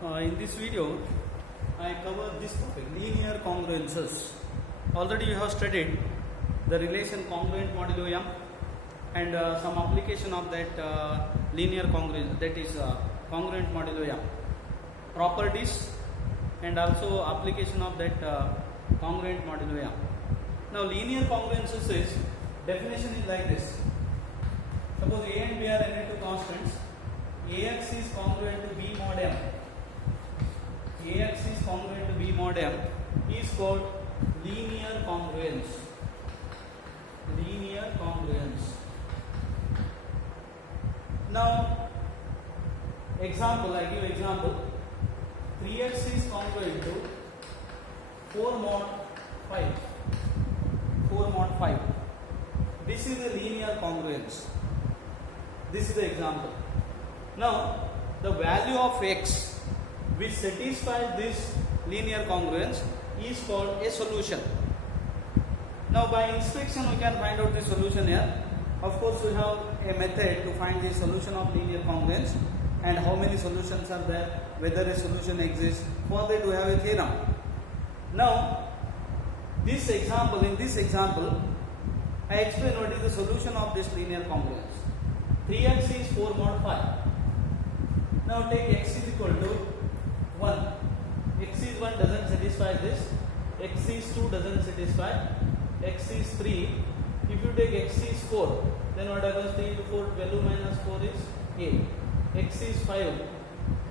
In this video, I cover this topic, linear congruences. Already you have studied the relation congruent modulo m and some application of that linear congruence, that is congruent modulo m, properties and also application of that congruent modulo m. Now linear congruences is, definition is like this. Suppose a and b are any two constants, ax is congruent to b mod m. Ax is congruent to b mod m is called linear congruence. Linear congruence. Now, example, I give example. 3x is congruent to 4 mod 5. 4 mod 5. This is a linear congruence. This is the example. Now, the value of x which satisfies this linear congruence is called a solution. Now, by inspection we can find out the solution here. Of course, we have a method to find the solution of linear congruence and how many solutions are there, whether a solution exists. For that we have a theorem. Now, in this example, I explain what is the solution of this linear congruence. 3x is 4 mod 5. Now take x is equal to 1. X is 1 doesn't satisfy this. X is 2 doesn't satisfy. X is 3. If you take x is 4, then what happens? 3 into 4, 12 minus 4 is 8. X is 5,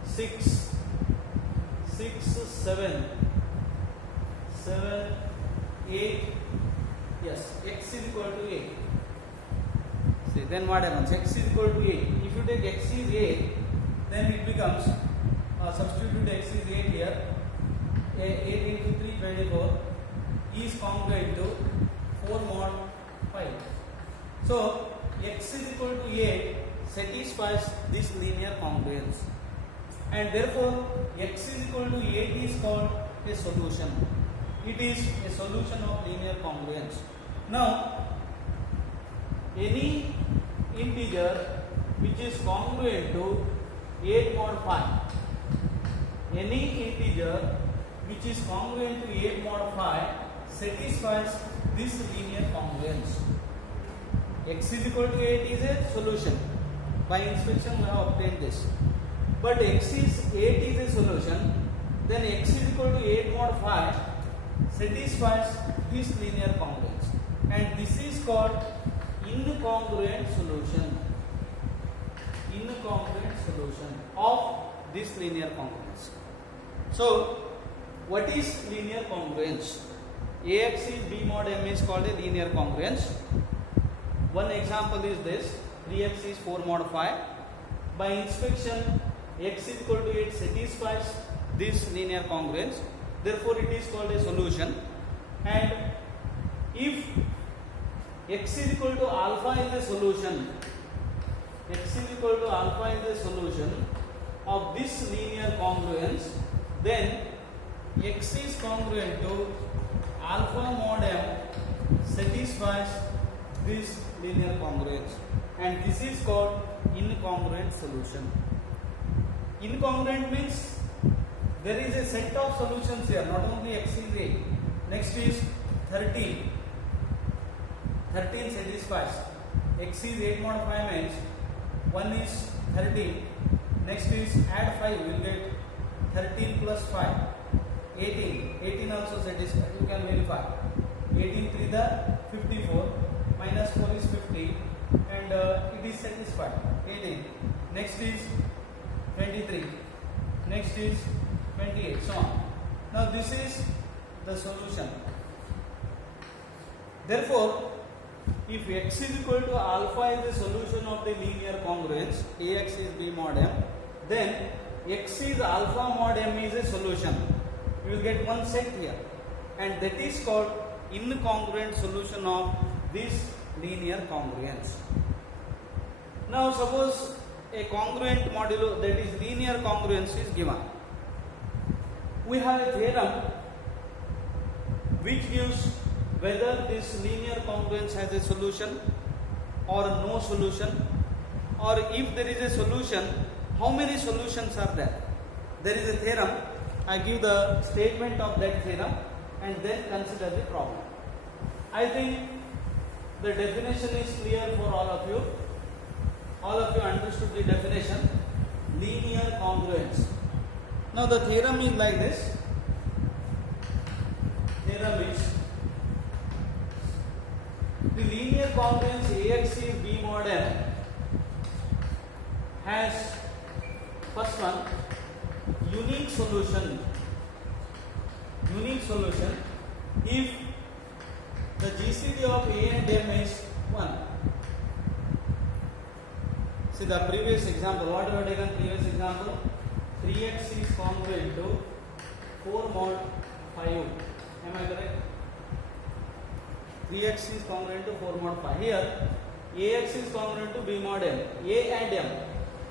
6, 7, 8. Yes, x is equal to 8. See, then what happens? X is equal to 8. If you take x is 8, then it becomes, substitute x is 8 here. 8 into 3, 24 is congruent to 4 mod 5. So, x is equal to 8 satisfies this linear congruence. And therefore, x is equal to 8 is called a solution. It is a solution of linear congruence. Now, any integer which is congruent to 8 mod 5, any integer which is congruent to 8 mod 5 satisfies this linear congruence. X is equal to 8 is a solution. By inspection we have obtained this. But x is 8 is a solution, then x is equal to 8 mod 5 satisfies this linear congruence. And this is called incongruent solution. Incongruent solution of this linear congruence. So, what is linear congruence? Ax is b mod m is called a linear congruence. One example is this, 3x is 4 mod 5. By inspection, x is equal to 8 satisfies this linear congruence. Therefore, it is called a solution. And if x is equal to alpha is a solution, x is equal to alpha is a solution of this linear congruence, then x is congruent to alpha mod m satisfies this linear congruence, and this is called incongruent solution. Incongruent means there is a set of solutions here, not only x is 8. Next is 13. 13 satisfies. X is 8 mod 5 means 1 is 13. Next is add 5, you will get 13 plus 5. 18. 18 also satisfies. You can verify. 18 3 the 54 minus 4 is 50 and it is satisfied. 18. Next is 23. Next is 28. So on. Now this is the solution. Therefore, if x is equal to alpha is the solution of the linear congruence, ax is b mod m, then x is alpha mod m is a solution. You will get one set here, and that is called incongruent solution of this linear congruence. Now, suppose a congruent modulo, that is linear congruence, is given. We have a theorem which gives whether this linear congruence has a solution or no solution, or if there is a solution, how many solutions are there. there is a theorem, I give the statement of that theorem and then consider the problem. I think the definition is clear for all of you. All of you understood the definition, linear congruence. Now the theorem is like this. Theorem is the linear congruence AX is B mod M has first one unique solution if the GCD of A and M is 1. See the previous example, what we have taken previous example, 3x is congruent to 4 mod 5. Am I correct? 3x is congruent to 4 mod 5. Here AX is congruent to B mod M. A and M,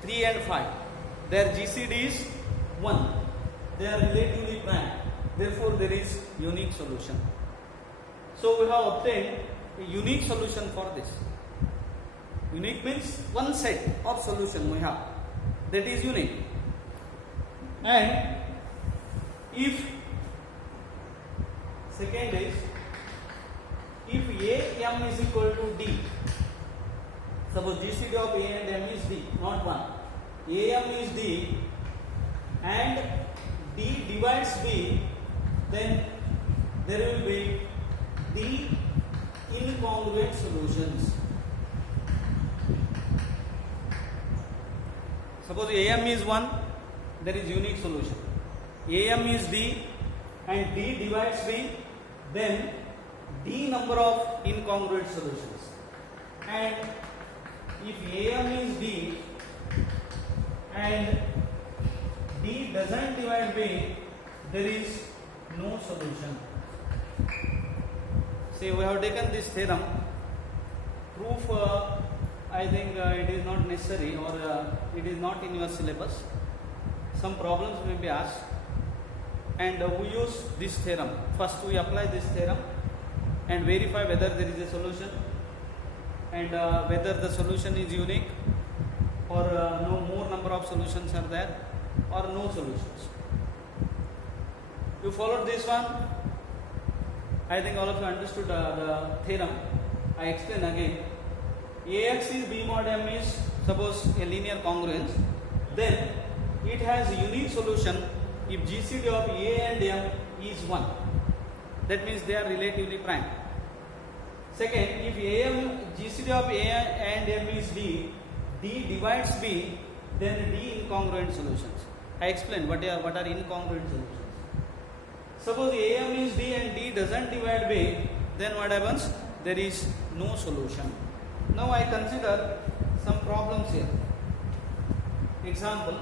3 and 5. Their GCD is 1. They are relatively prime. Therefore, there is unique solution. So, we have obtained a unique solution for this. Unique means one set of solution we have. That is unique. And if second is if AM is equal to D. Suppose GCD of A and M is D, not 1. AM is D and D divides B, then there will be D incongruent solutions. Suppose AM is 1, there is unique solution. AM is D and D divides B, then D number of incongruent solutions. And if AM is D and D doesn't divide B, there is no solution. See, we have taken this theorem. Proof, I think it is not necessary or it is not in your syllabus. Some problems may be asked and we use this theorem. First we apply this theorem and verify whether there is a solution and whether the solution is unique or no more number of solutions are there or no solutions. You followed this one. I think all of you understood the theorem. I explain again. AX is B mod M is suppose a linear congruence. Then it has a unique solution if GCD of A and M is 1. That means they are relatively prime. Second, if GCD of A and M is D, D divides B, then D incongruent solutions. I explained what are incongruent solutions. Suppose AM is D and D doesn't divide B, then what happens? There is no solution. Now I consider some problems here. Example,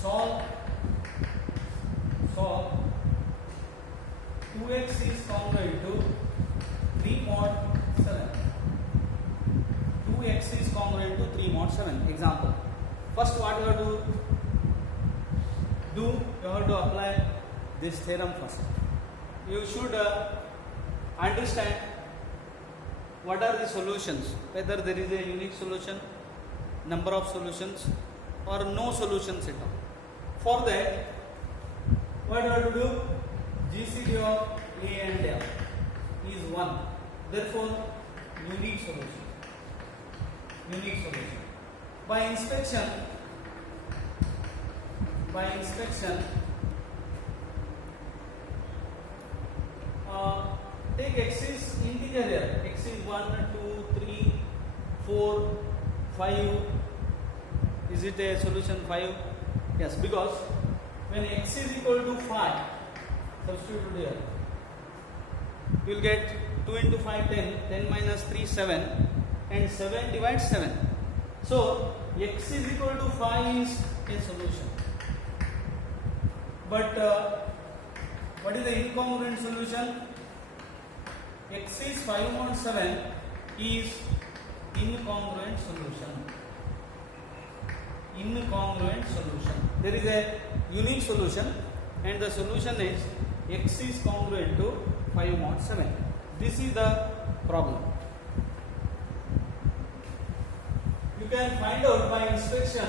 solve 2x is congruent to 3 mod 7. 2x is congruent to 3 mod 7. Example. First, what you have to do? You have to apply this theorem first. You should understand what are the solutions, whether there is a unique solution, number of solutions, or no solutions at all. For that, what you have to do? GCD of A and M is 1. Therefore, unique solution. By inspection, take x is integer here. X is 1, 2, 3, 4, 5. Is it a solution 5? Yes, because when x is equal to 5, substitute here, you will get 2 into 5, 10, 10 minus 3, 7, and 7 divides 7. So, x is equal to 5 is a solution. But what is the incongruent solution? X is 5 mod 7 is incongruent solution. There is a unique solution and the solution is x is congruent to 5 mod 7. This is the problem. You can find out by inspection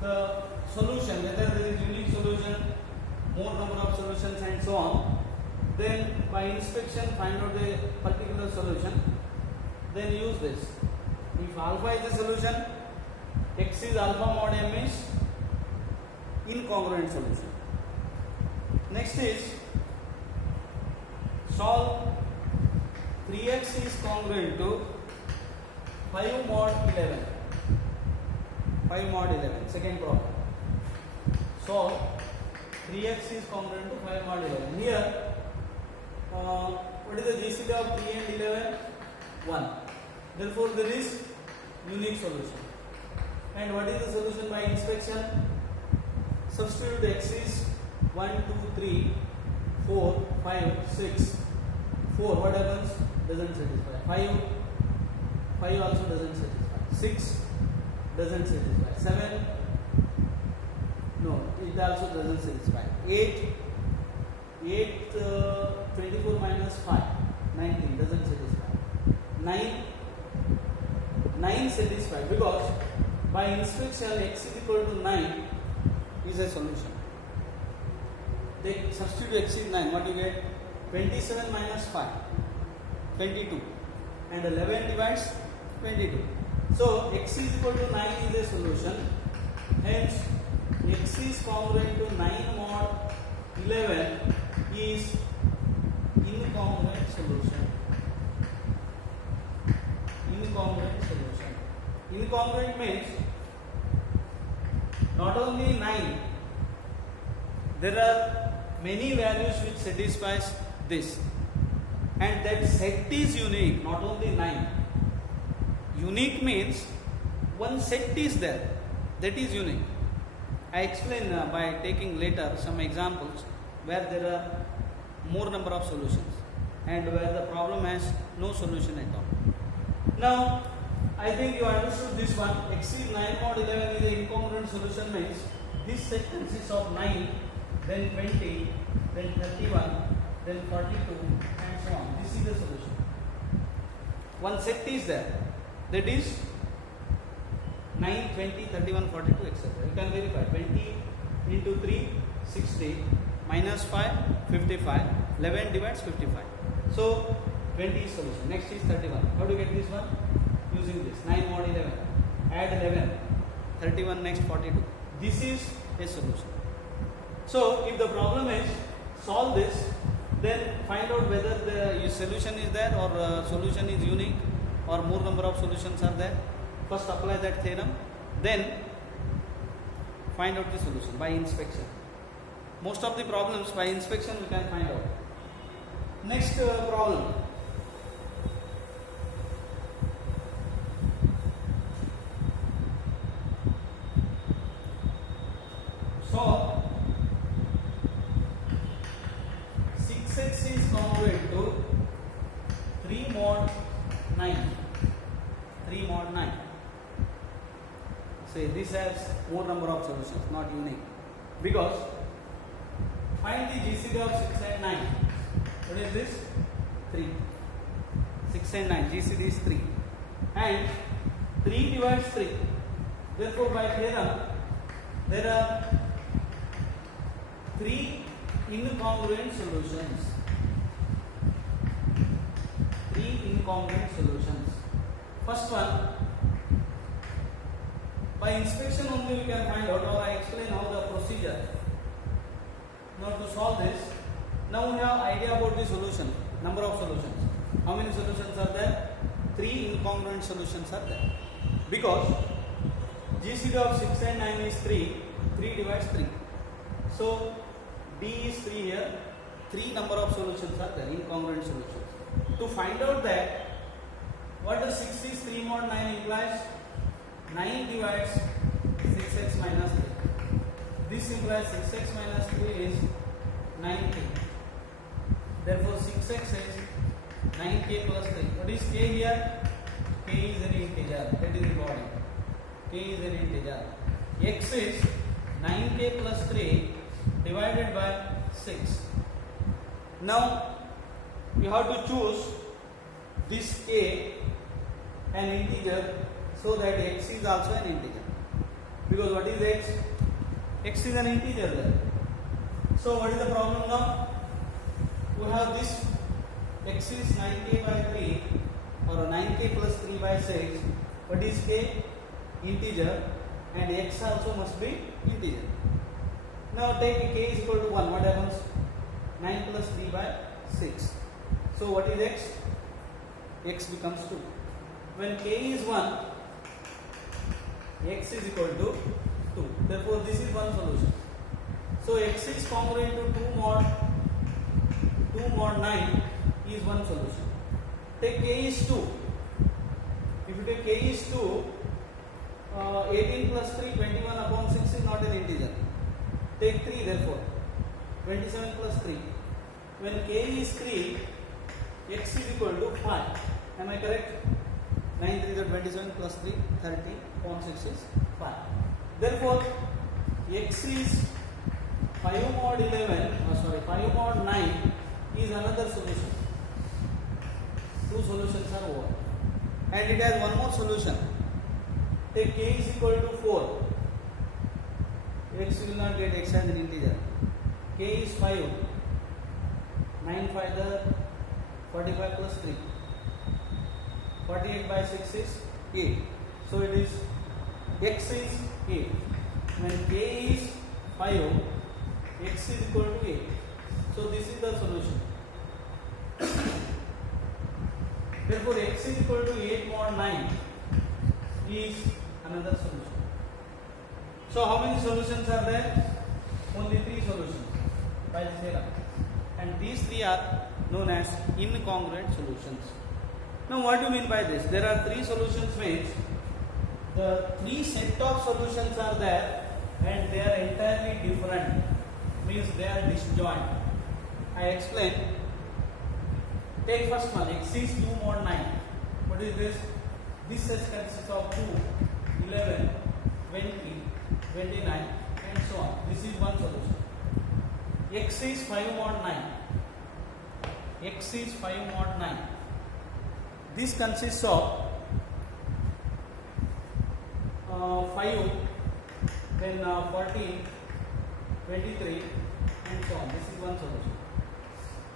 the solution, whether there is unique solution, more number of solutions and so on, then by inspection find out the particular solution, then use this. If alpha is a solution, x is alpha mod m is incongruent solution. Next is solve 3x is congruent to 5 mod 11. 5 mod 11. Second problem. Solve 3x is congruent to 5 mod 11. Here, what is the GCD of 3 and 11? 1. Therefore, there is unique solution. And what is the solution by inspection? Substitute x is 1, 2, 3, 4, 5, 6. 4, what happens? Doesn't satisfy. 5 also doesn't satisfy. 6 doesn't satisfy. 7, no, it also doesn't satisfy. 8, 24 minus 5, 19 doesn't satisfy. 9 satisfied, because by inspection x is equal to 9 is a solution. They substitute x is 9, what you get? 27 minus 5, 22, and 11 divides 22. So x is equal to 9 is a solution. Hence x is congruent to 9 mod 11 is incongruent solution. Incongruent solution. Incongruent means not only 9, there are many values which satisfies this, and that set is unique, not only 9. Unique means one set is there, that is unique. I explain by taking later some examples where there are more number of solutions and where the problem has no solution at all. Now, I think you understood this one. X is 9 mod 11 is an incongruent solution means this set consists of 9, then 20, then 31, then 42 and so on. This is the solution. One set is there, that is 9, 20, 31, 42 etc. You can verify. 20 into 3, 60, minus 5, 55, 11 divides 55. So 20 is solution. Next is 31. How do you get this one? Using this 9 mod 11. Add 11, 31 next 42. This is a solution. So if the problem is solve this, then find out whether the solution is there or solution is unique or more number of solutions are there. First apply that theorem, then find out the solution by inspection. Most of the problems by inspection we can find out. Next problem. So 6x is congruent to 3 mod 9. 3 mod 9. Say this has more number of solutions, not unique. Because find the GCD of 6 and 9. What is this? 3. 6 and 9. GCD is 3. And 3 divides 3. Therefore, by theorem, there are 3 incongruent solutions. 3 incongruent solutions. First one, by inspection only we can find out, or I explain how the procedure. Now to solve this, now we have idea about the solution, number of solutions. How many solutions are there? 3 incongruent solutions are there. Because GCD of 6 and 9 is 3, 3 divides 3. So D is 3 here, 3 number of solutions are there, incongruent solutions. To find out that, what the 6 is 3 mod 9 implies? 9 divides 6x minus 3. This implies 6x minus 3 is 9k. Therefore 6x is 9k plus 3. What is k here? K is an integer. That is important. K is an integer. X is 9k plus 3 divided by 6. Now you have to choose this k an integer so that x is also an integer. because what is x? X is an integer there. So what is the problem now? We have this x is 9k by 3 or 9k plus 3 by 6. What is k? Integer, and x also must be integer. Now take k is equal to 1. What happens? 9 plus 3 by 6. So what is x? X becomes 2. When k is 1, x is equal to 2. Therefore this is one solution. So x is congruent to 2 mod 9 is one solution. Take k is 2. If you take k is 2, 18 plus 3, 21 upon 6 is not an integer. Take 3 therefore. 27 plus 3. When k is 3, x is equal to 5. Am I correct? 9 3 is 27 plus 3, 30 upon 6 is 5. Therefore, x is 5 mod 5 mod 9 is another solution. Two solutions are over. And it has one more solution. Take k is equal to 4. X will not get x as an integer. K is 5. 9 5 the 45 plus 3. 48 by 6 is 8. So it is x is 8. When k is 5, x is equal to 8. So this is the solution. Therefore x is equal to 8 mod 9 is another solution. So how many solutions are there? Only 3 solutions by the theorem. And these 3 are known as incongruent solutions. Now what do you mean by this? There are 3 solutions means the 3 set of solutions are there and they are entirely different. Means they are disjoint. I explain. Take first one, x is 2 mod 9. What is this? This set consists of 2, 11, 20, 29 and so on. This is one solution. X is 5 mod 9. X is 5 mod 9. This consists of 5, then 14, 23 and so on. This is one solution.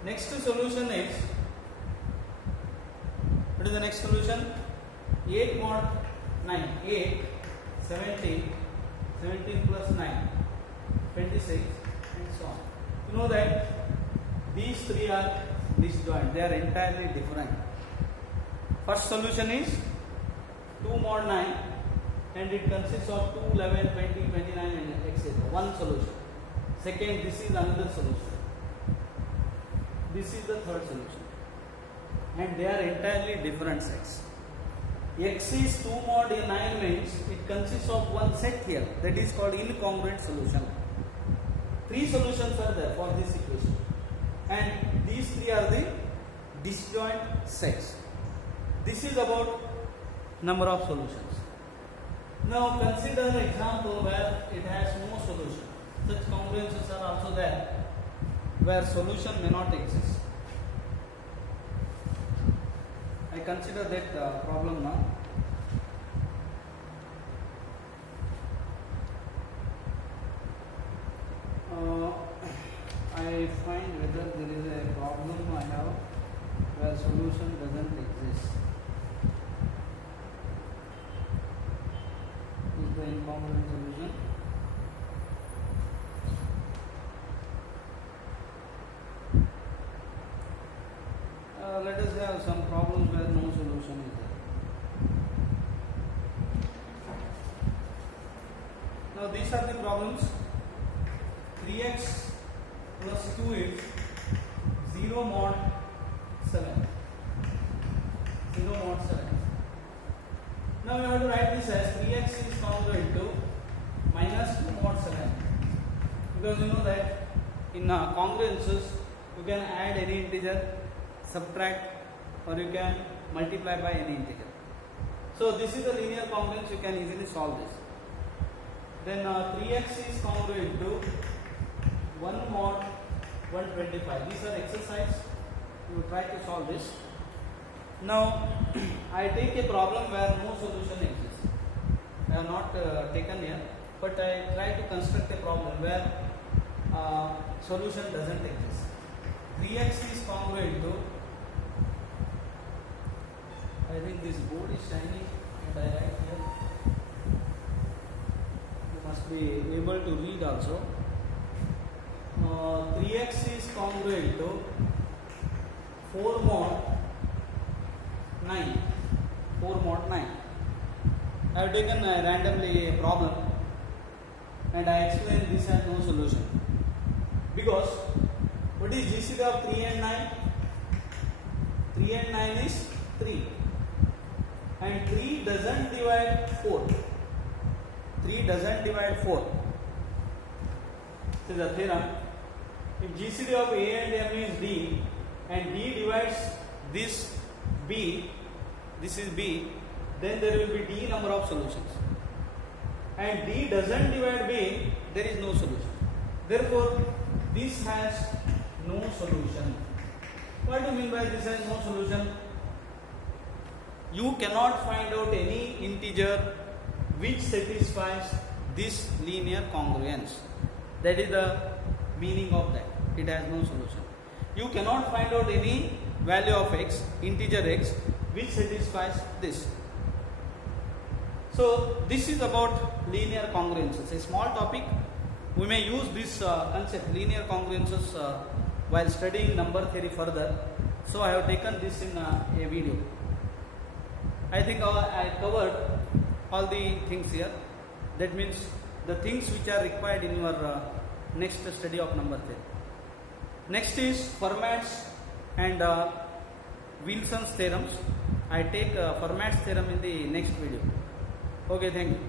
Next solution is, what is the next solution? 8 mod 9. 8, 17, 17 plus 9, 26 and so on. You know that these 3 are disjoint. They are entirely different. First solution is 2 mod 9 and it consists of 2, 11, 20, 29 and etc. One solution. Second, this is another solution. This is the third solution. And they are entirely different sets. X is 2 mod 9 means it consists of one set here. That is called incongruent solution. 3 solutions are there for this equation. And these 3 are the disjoint sets. This is about number of solutions. Now consider an example where it has no solution. Such congruences are also there where solution may not exist. I consider that problem now. I find whether there is a problem I have where solution doesn't exist. Is the incongruent solution? Let us have some problems where no solution is there. Now these are the problems. 3x plus 2 is 0 mod 7. 0 mod 7. Now we have to write this as 3x is congruent to minus 2 mod 7. Because you know that in congruences you can add any integer, subtract, or you can multiply by any integer. So this is a linear congruence, you can easily solve this. Then 3x is congruent to 1 mod 125. These are exercise. You will try to solve this. Now I take a problem where no solution exists. I have not taken here. but I try to construct a problem where solution doesn't exist. 3x is congruent to, I think this board is shining and I write here. You must be able to read also. 3x is congruent to 4 mod 9. 4 mod 9. I have taken randomly a problem and I explained this has no solution. Because what is GCD of 3 and 9? 3 and 9 is 3. And 3 doesn't divide 4. 3 doesn't divide 4. This is the theorem. If GCD of A and M is D and D divides this B, this is B, then there will be D number of solutions. And D doesn't divide B, there is no solution. Therefore, this has no solution. What do you mean by this has no solution? You cannot find out any integer which satisfies this linear congruence. That is the meaning of that. It has no solution. You cannot find out any value of x, integer x, which satisfies this. So this is about linear congruences. A small topic. We may use this concept, linear congruences, while studying number theory further. So I have taken this in a video. I think I covered all the things here. That means the things which are required in your next study of number theory. Next is Fermat's and Wilson's theorems. I take Fermat's theorem in the next video. Okay, thank you.